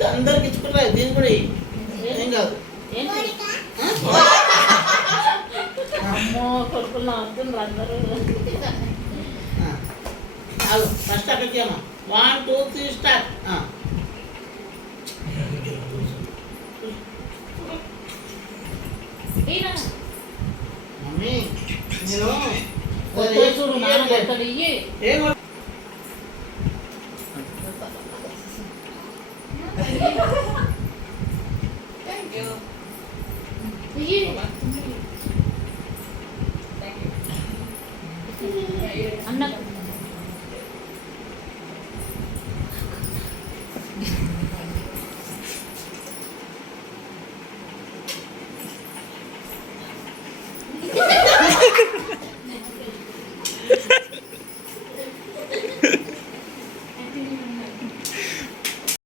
Gift అందరికి ఇచ్చుకుంటా దీని కూడా. ఏం కాదు. అమ్మో కొడుకులు అవుతుండ్రు అందరూ. ఫస్ట్ అక్కడికి అమ్మా one two three start mummy నేను కొత్తది చూడు నాన్న కొత్తది Ha ha ha!